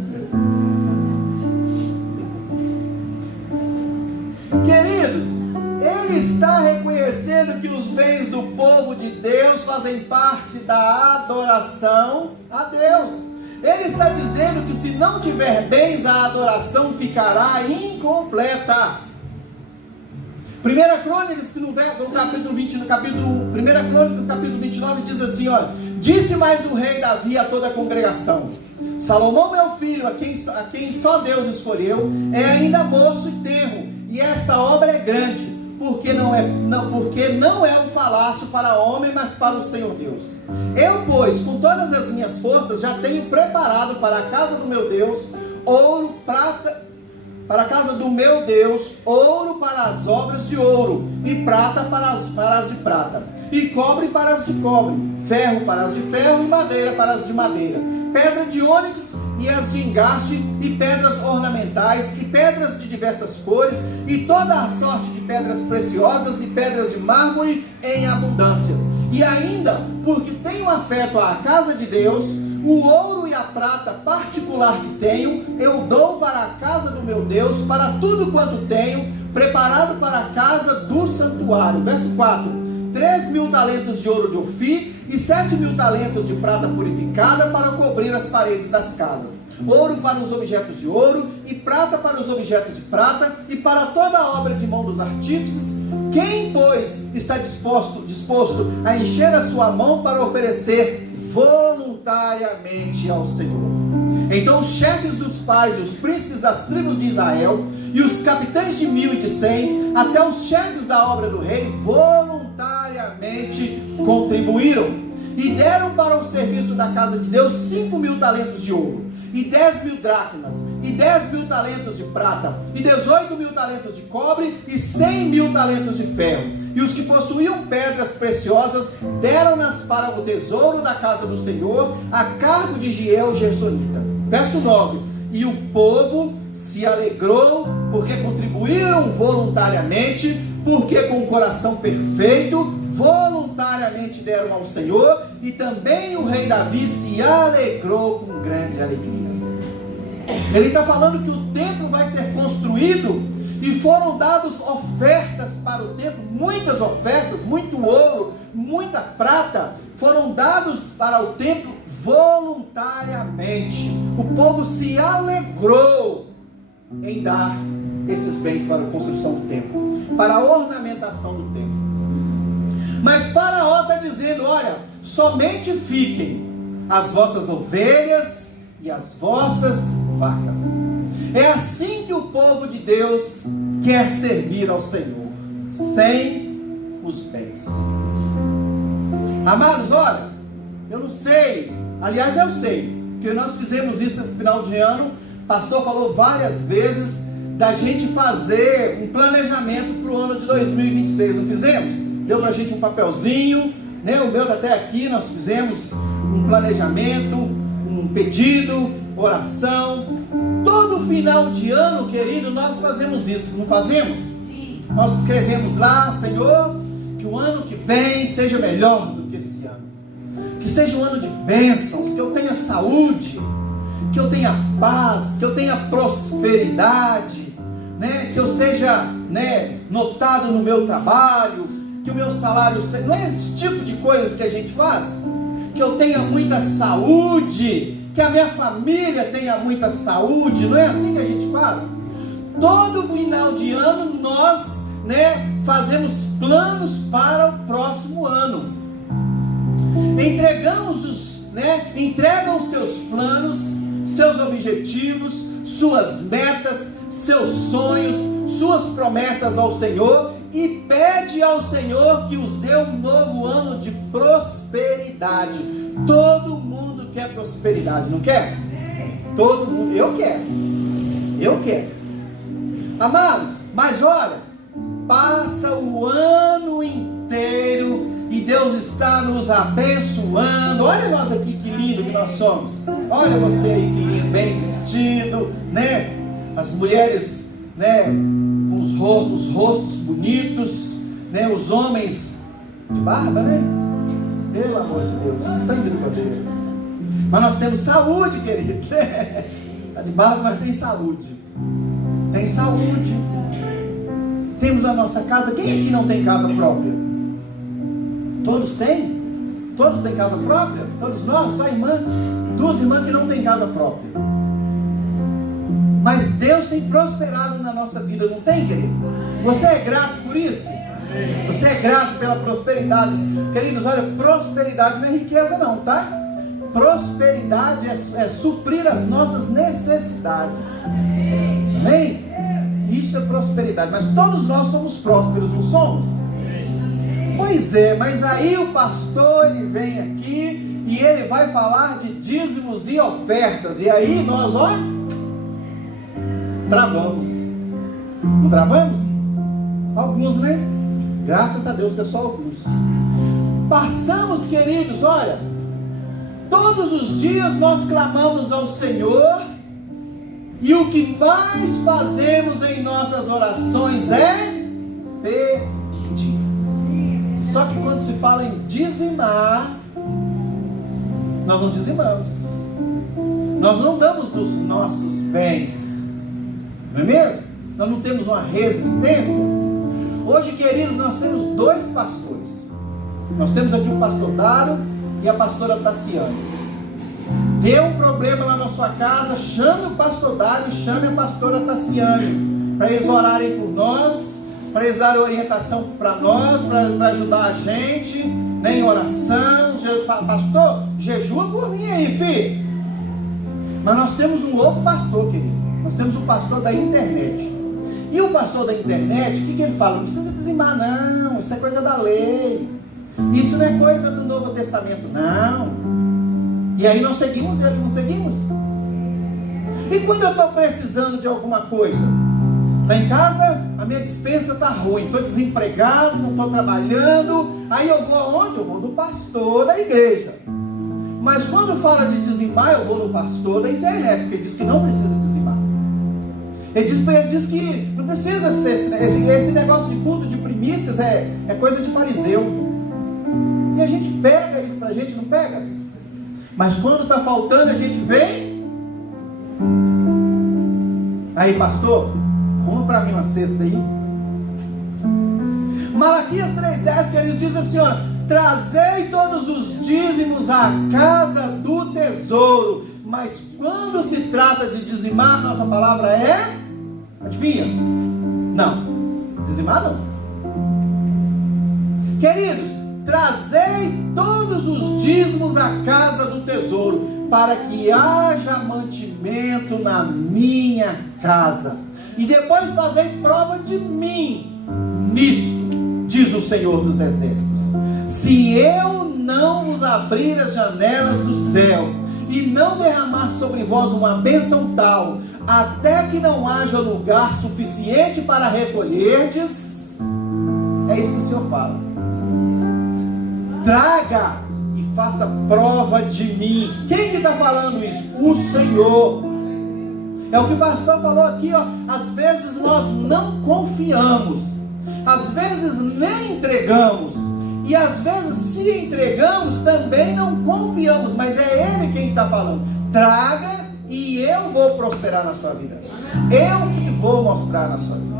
Queridos, ele está reconhecendo que os bens do povo de Deus fazem parte da adoração a Deus. Ele está dizendo que se não tiver bens, a adoração ficará incompleta. 1 Crônicas, no capítulo 20, no capítulo 1 Crônicas, capítulo 29, diz assim, olha: disse mais o rei Davi a toda a congregação: Salomão, meu filho, a quem só Deus escolheu, é ainda moço e tenro, e esta obra é grande, porque não é um palácio para homem, mas para o Senhor Deus. Eu, pois, com todas as minhas forças, já tenho preparado para a casa do meu Deus ouro, prata, para a casa do meu Deus, ouro para as obras de ouro, e prata para as de prata, e cobre para as de cobre, ferro para as de ferro, e madeira para as de madeira, pedra de ônix e as de engaste, e pedras ornamentais, e pedras de diversas cores, e toda a sorte de pedras preciosas, e pedras de mármore em abundância. E ainda, porque tenho afeto à casa de Deus, o ouro e a prata particular que tenho, eu dou para a casa do meu Deus, para tudo quanto tenho, preparado para a casa do santuário. Verso 4: 3.000 talentos de ouro de Ofir, e 7.000 talentos de prata purificada, para cobrir as paredes das casas. Ouro para os objetos de ouro, e prata para os objetos de prata, e para toda a obra de mão dos artífices. Quem, pois, está disposto a encher a sua mão para oferecer voluntariamente ao Senhor? Então os chefes dos pais e os príncipes das tribos de Israel, e os capitães de 1000 e de 100, até os chefes da obra do rei, voluntariamente contribuíram, e deram para o serviço da casa de Deus 5.000 talentos de ouro, e 10.000 dracmas, e 10.000 talentos de prata, e 18.000 talentos de cobre, e 100.000 talentos de ferro. E os que possuíam pedras preciosas deram-nas para o tesouro da casa do Senhor, a cargo de Giel Gersonita. Verso 9: e o povo se alegrou, porque contribuíram voluntariamente, porque com o coração perfeito voluntariamente deram ao Senhor, e também o rei Davi se alegrou com grande alegria. Ele está falando que o templo vai ser construído, e foram dadas ofertas para o templo, muitas ofertas, muito ouro, muita prata, foram dados para o templo voluntariamente. O povo se alegrou em dar esses bens para a construção do templo, para a ornamentação do templo. Mas Faraó está dizendo: olha, somente fiquem as vossas ovelhas e as vossas vacas. É assim que o povo de Deus quer servir ao Senhor, sem os bens. Amados, olha, eu não sei, aliás eu sei, porque nós fizemos isso no final de ano. O pastor falou várias vezes da gente fazer um planejamento para o ano de 2026, não fizemos? Deu para a gente um papelzinho, né? O meu está até aqui. Nós fizemos um planejamento, um pedido, oração. Todo final de ano, querido, nós fazemos isso, não fazemos? Sim. Nós escrevemos lá: Senhor, que o ano que vem seja melhor do que esse ano, que seja um ano de bênçãos, que eu tenha saúde, que eu tenha paz, que eu tenha prosperidade, né? Que eu seja, né, notado no meu trabalho, que o meu salário seja... Não é esse tipo de coisas que a gente faz? Que eu tenha muita saúde, que a minha família tenha muita saúde. Não é assim que a gente faz? Todo final de ano nós, né, fazemos planos para o próximo ano. Entregam seus planos, seus objetivos, suas metas, seus sonhos, suas promessas ao Senhor, e pede ao Senhor que os dê um novo ano de prosperidade. Todo mundo quer prosperidade, não quer? Todo mundo, eu quero. Amados, mas olha, passa o ano inteiro e Deus está nos abençoando. Olha nós aqui, que lindo que nós somos. Olha você aí, que lindo, bem vestido, né? As mulheres, né, com os rostos bonitos, né? Os homens de barba, né? Pelo amor de Deus, sangue do Cordeiro. Mas nós temos saúde, querido. Está de barba, mas tem saúde. Tem saúde. temos a nossa casa. Quem aqui não tem casa própria? Todos têm? Todos têm casa própria? Todos nós? Só a irmã? Duas irmãs que não têm casa própria. Mas Deus tem prosperado na nossa vida, não tem, querido? Você é grato por isso? Você é grato pela prosperidade? Queridos, olha, prosperidade não é riqueza não, tá? Prosperidade é suprir as nossas necessidades. Amém? Isso é prosperidade. Mas todos nós somos prósperos, não somos? Pois é, mas aí o pastor, ele vem aqui e ele vai falar de dízimos e ofertas. E aí nós, olha, travamos. Não travamos? Alguns, né? Graças a Deus que é só alguns. Passamos, queridos, olha, todos os dias nós clamamos ao Senhor, e o que mais fazemos em nossas orações é pedir. Só que quando se fala em dizimar, nós não dizimamos. Nós não damos dos nossos bens, não é mesmo? Nós não temos uma resistência. Hoje, queridos, nós temos dois pastores. Nós temos aqui o pastor Dário e a pastora Tassiane. Deu um problema lá na sua casa, chame o pastor Dário, chame a pastora Tassiane, para eles orarem por nós, para eles darem orientação para nós, para ajudar a gente, né, em oração. Pastor, jejua por mim aí, filho. Mas nós temos um outro pastor, querido. Nós temos o pastor da internet. E o pastor da internet, o que ele fala? Não precisa dizimar não, isso é coisa da lei. Isso não é coisa do Novo Testamento, não. E aí nós seguimos ele, não seguimos? E quando eu estou precisando de alguma coisa? Lá em casa, a minha despensa está ruim, estou desempregado, não estou trabalhando. Aí eu vou aonde? Eu vou no pastor da igreja. Mas quando fala de dizimar, eu vou no pastor da internet, porque ele diz que não precisa dizimar. Ele diz que não precisa ser esse negócio de culto de primícias, é coisa de fariseu. E a gente pega isso para a gente, não pega? Mas quando está faltando, a gente vem. Aí, pastor, arruma para mim uma cesta aí. Malaquias 3,10, que ele diz assim, ó: trazei todos os dízimos à casa do tesouro. Mas quando se trata de dizimar, nossa palavra é, adivinha? Não, dizimar não. Queridos, trazei todos os dízimos à casa do tesouro, para que haja mantimento na minha casa, e depois fazei prova de mim nisto, diz o Senhor dos Exércitos: se eu não vos abrir as janelas do céu e não derramar sobre vós uma bênção tal, até que não haja lugar suficiente para recolherdes. É isso que o Senhor fala. Traga e faça prova de mim. Quem que está falando isso? O Senhor. É o que o pastor falou aqui, ó. Às vezes nós não confiamos, às vezes nem entregamos, e às vezes se entregamos também não confiamos, mas é Ele quem está falando. Traga e eu vou prosperar na sua vida, eu que vou mostrar na sua vida.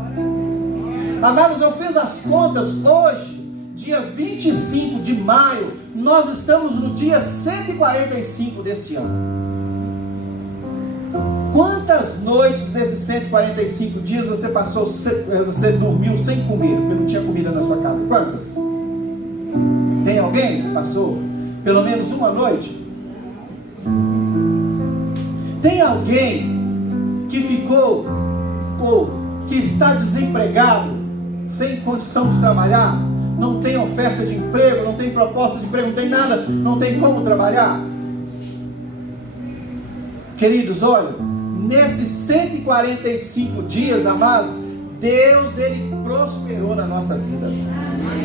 Amados, eu fiz as contas hoje, dia 25 de maio, nós estamos no dia 145 deste ano. Quantas noites desses 145 dias você passou, você dormiu sem comer, porque não tinha comida na sua casa? Quantas? Tem alguém que passou pelo menos uma noite? Tem alguém que ficou, ou que está desempregado, sem condição de trabalhar? Não tem oferta de emprego, não tem proposta de emprego, não tem nada, não tem como trabalhar? Queridos, olha, nesses 145 dias, amados, Deus, Ele prosperou na nossa vida.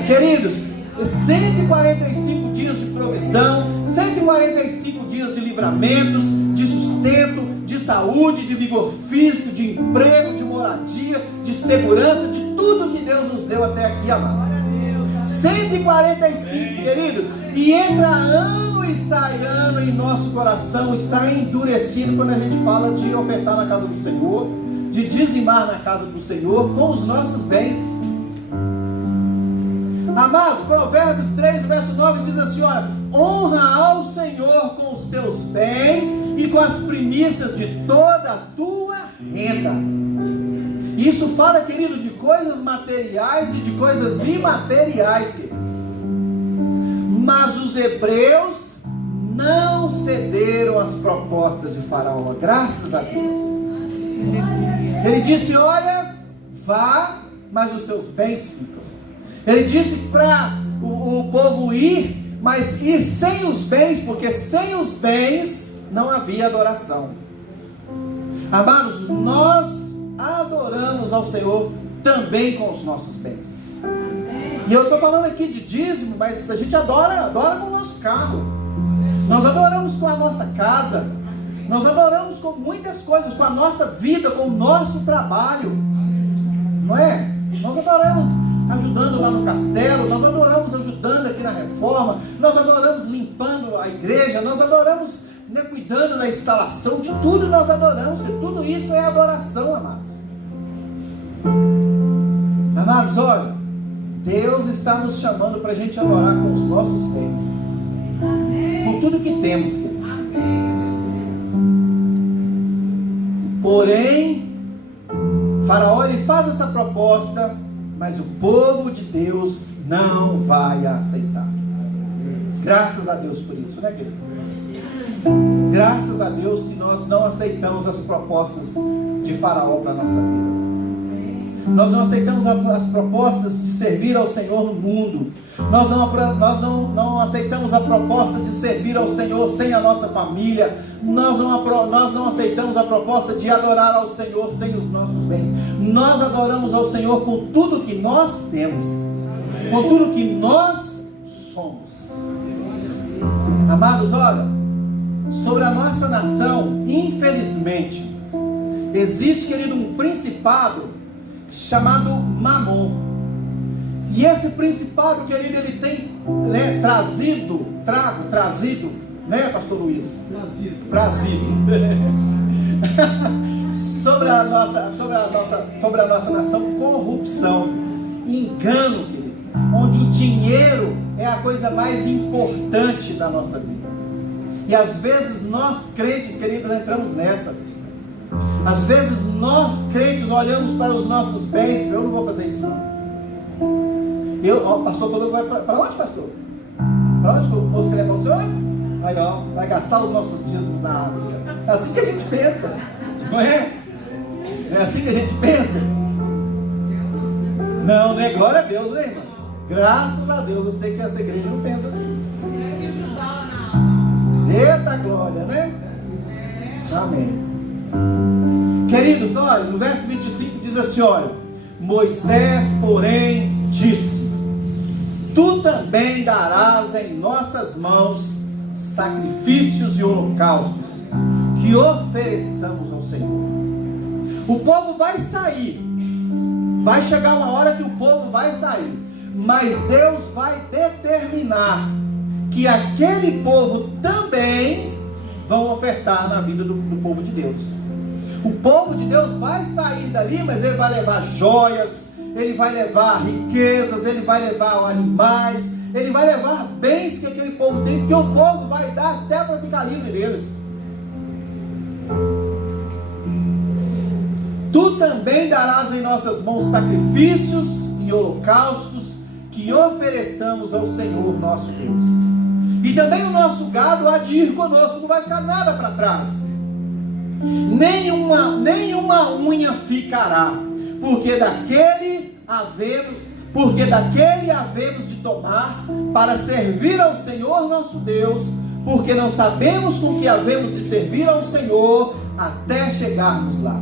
Queridos, 145 dias de provisão, 145 dias de livramentos, de sustento, de saúde, de vigor físico, de emprego, de moradia, de segurança, de tudo que Deus nos deu até aqui, amado. 145, querido, e entra ano e sai ano, e nosso coração está endurecido quando a gente fala de ofertar na casa do Senhor, de dizimar na casa do Senhor com os nossos bens. Amados, Provérbios 3, verso 9 diz assim: olha, honra ao Senhor com os teus bens e com as primícias de toda a tua renda. Isso fala, querido, de coisas materiais e de coisas imateriais, queridos. Mas os hebreus não cederam às propostas de Faraó, graças a Deus. Ele disse: olha, vá, mas os seus bens ficam. Ele disse para o povo ir, mas ir sem os bens, porque sem os bens não havia adoração. Amados, nós adoramos ao Senhor também com os nossos bens. E eu estou falando aqui de dízimo, mas a gente adora com o nosso carro. Nós adoramos com a nossa casa. Nós adoramos com muitas coisas, com a nossa vida, com o nosso trabalho. Não é? Nós adoramos ajudando lá no castelo, nós adoramos ajudando aqui na reforma, nós adoramos limpando a igreja, nós adoramos, né, cuidando da instalação, de tudo nós adoramos, e tudo isso é adoração, amados. Amados, olha, Deus está nos chamando para a gente adorar com os nossos bens, com tudo que temos, querido. Porém, Faraó, ele faz essa proposta, mas o povo de Deus não vai aceitar. Graças a Deus por isso, né, querido? Graças a Deus que nós não aceitamos as propostas de Faraó para a nossa vida. Nós não aceitamos as propostas de servir ao Senhor no mundo. Nós não aceitamos a proposta de servir ao Senhor sem a nossa família. Nós não aceitamos a proposta de adorar ao Senhor sem os nossos bens. Nós adoramos ao Senhor com tudo que nós temos, com tudo que nós somos. Amados, olha, sobre a nossa nação, infelizmente, existe, querido, um principado chamado Mamon. E esse principado, querido, ele tem, né, trazido, né, pastor Luiz? Trazido. sobre a nossa nação, corrupção, engano, querido, onde o dinheiro é a coisa mais importante da nossa vida. E às vezes nós crentes, queridos, entramos nessa. Às vezes nós crentes olhamos para os nossos bens. Eu não vou fazer isso não. O pastor falou que vai para onde, pastor? Para onde que eu vou escrever para o senhor? Aí ó, vai gastar os nossos dízimos na África. É assim que a gente pensa, não é? É assim que a gente pensa? Não é glória a Deus, né, irmão? Graças a Deus, eu sei que essa igreja não pensa assim. Eita glória, né? Amém. Queridos, olha, no verso 25 diz assim, olha: Moisés, porém, disse: Tu também darás em nossas mãos sacrifícios e holocaustos que ofereçamos ao Senhor. O povo vai sair, vai chegar uma hora que o povo vai sair, mas Deus vai determinar que aquele povo também vão ofertar na vida do povo de Deus. O povo de Deus vai sair dali, mas ele vai levar joias, ele vai levar riquezas, ele vai levar animais, ele vai levar bens que aquele povo tem, porque o povo vai dar até para ficar livre deles. Tu também darás em nossas mãos sacrifícios e holocaustos que ofereçamos ao Senhor nosso Deus. E também o nosso gado há de ir conosco, não vai ficar nada para trás. Nenhuma unha ficará, porque daquele havemos de tomar para servir ao Senhor nosso Deus, porque não sabemos com que havemos de servir ao Senhor até chegarmos lá.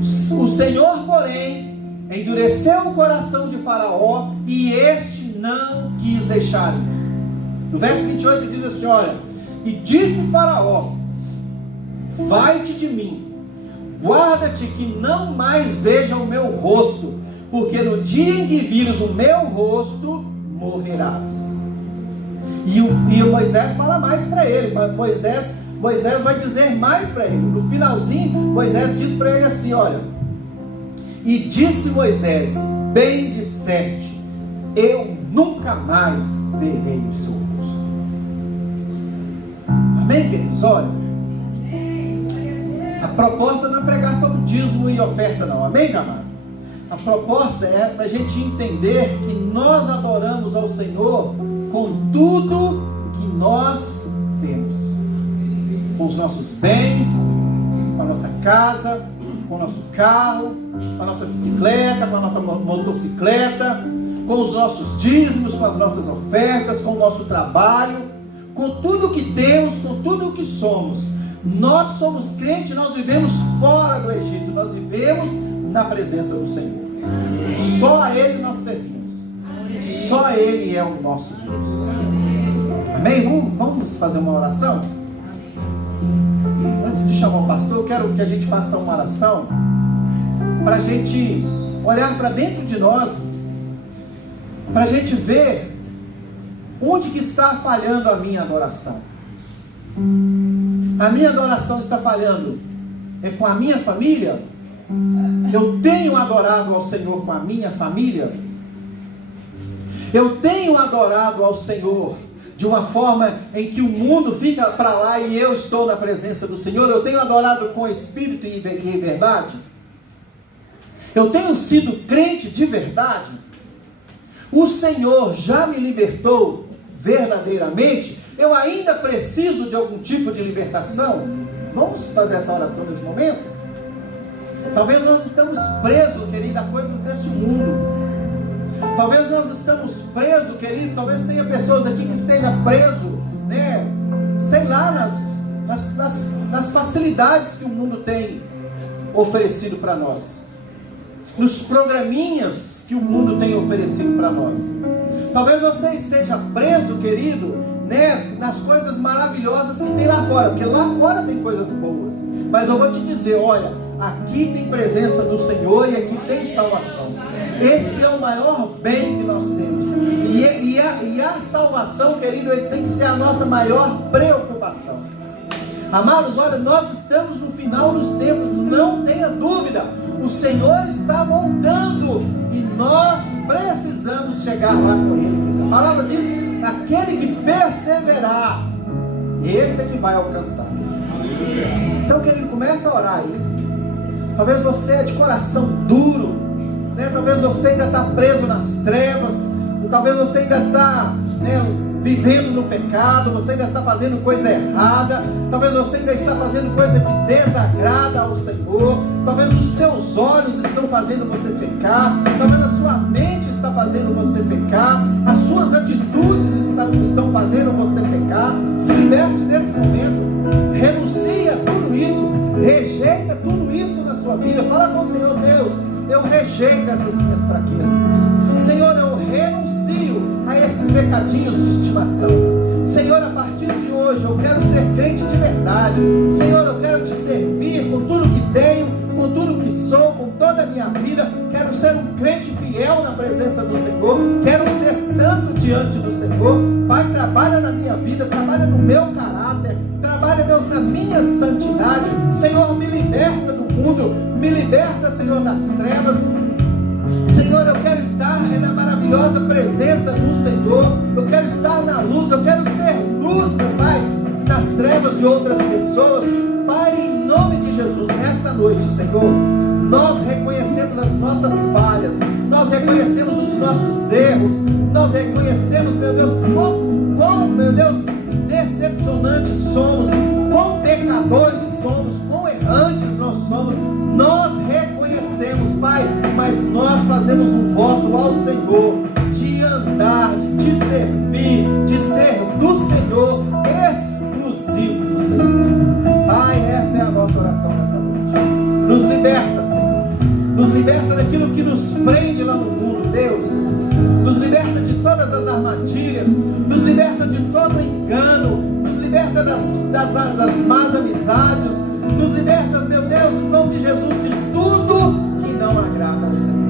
O Senhor, porém, endureceu o coração de Faraó, e este não quis deixar ir. No verso 28 diz assim, olha: E disse Faraó: Vai-te de mim, guarda-te que não mais veja o meu rosto, porque no dia em que vires o meu rosto, morrerás. E Moisés fala mais para ele, mas Moisés vai dizer mais para ele. No finalzinho, Moisés diz para ele assim, olha: E disse Moisés: bem disseste, eu nunca mais verei o seu rosto. Amém, queridos? Olha, a proposta não é pregar sobre dízimo e oferta, não. Amém, amado? A proposta é para a gente entender que nós adoramos ao Senhor com tudo que nós temos, com os nossos bens, com a nossa casa, com o nosso carro, com a nossa bicicleta, com a nossa motocicleta, com os nossos dízimos, com as nossas ofertas, com o nosso trabalho, com tudo que temos, com tudo que somos. Nós somos crentes, nós vivemos fora do Egito, nós vivemos na presença do Senhor. Só a Ele nós servimos, só Ele é o nosso Deus. Amém? Vamos fazer uma oração? Antes de chamar o pastor, eu quero que a gente faça uma oração para a gente olhar para dentro de nós, para a gente ver onde que está falhando a minha adoração. A minha adoração está falhando com a minha família? Eu tenho adorado ao Senhor com a minha família? Eu tenho adorado ao Senhor de uma forma em que o mundo fica para lá e eu estou na presença do Senhor? Eu tenho adorado com espírito e verdade? Eu tenho sido crente de verdade? O Senhor já me libertou verdadeiramente? Eu ainda preciso de algum tipo de libertação? Vamos fazer essa oração nesse momento? Talvez nós estamos presos, querido, a coisas deste mundo. Talvez nós estamos presos, querido. Talvez tenha pessoas aqui que estejam presos, né? Sei lá, nas facilidades que o mundo tem oferecido para nós, nos programinhas que o mundo tem oferecido para nós. Talvez você esteja preso, querido, né, nas coisas maravilhosas que tem lá fora, porque lá fora tem coisas boas. Mas eu vou te dizer, olha, aqui tem presença do Senhor e aqui tem salvação. Esse é o maior bem que nós temos. E a salvação, querido, ele tem que ser a nossa maior preocupação. Amados, olha, nós estamos no final dos tempos, não tenha dúvida. O Senhor está voltando e nós precisamos chegar lá com Ele. A palavra diz: aquele que perseverar, esse é que vai alcançar. Então, querido, começa a orar aí. Talvez você é de coração duro, né? Talvez você ainda está preso nas trevas, talvez você ainda está, né, vivendo no pecado, você ainda está fazendo coisa errada, talvez você ainda está fazendo coisa que desagrada ao Senhor, talvez os seus olhos estão fazendo você pecar, talvez a sua mente está fazendo você pecar, as suas atitudes estão fazendo você pecar. Se liberte nesse momento, renuncia a tudo isso, rejeita tudo isso na sua vida, fala com o Senhor: Deus, eu rejeito essas minhas fraquezas, Senhor, eu renuncio a esses pecadinhos de estimação. Senhor, a partir de hoje eu quero ser crente de verdade. Senhor, eu quero te servir com tudo que tenho, com tudo que sou, com toda a minha vida. Quero ser um crente fiel na presença do Senhor. Quero ser santo diante do Senhor. Pai, trabalha na minha vida, trabalha no meu caráter, trabalha, Deus, na minha santidade. Senhor, me liberta do mundo, me liberta, Senhor, das trevas. Senhor, eu quero estar na maravilhosa presença do Senhor. Eu quero estar na luz, eu quero ser luz, meu Pai, nas trevas de outras pessoas. Pai, em nome de Jesus, nessa noite, Senhor, nós reconhecemos as nossas falhas, nós reconhecemos os nossos erros, nós reconhecemos, meu Deus, quão, meu Deus, decepcionantes somos, quão pecadores somos, quão errantes nós somos. Nós reconhecemos, Pai, mas nós fazemos um voto ao Senhor de andar, de te servir, de ser do Senhor, exclusivo do Senhor. Pai, essa é a nossa oração nesta noite. Nos liberta, Senhor, nos liberta daquilo que nos prende lá no mundo, Deus. Nos liberta de todas as armadilhas, nos liberta de todo engano, nos liberta das más amizades, nos liberta, meu Deus, em nome de Jesus, de tudo que não agrada ao Senhor.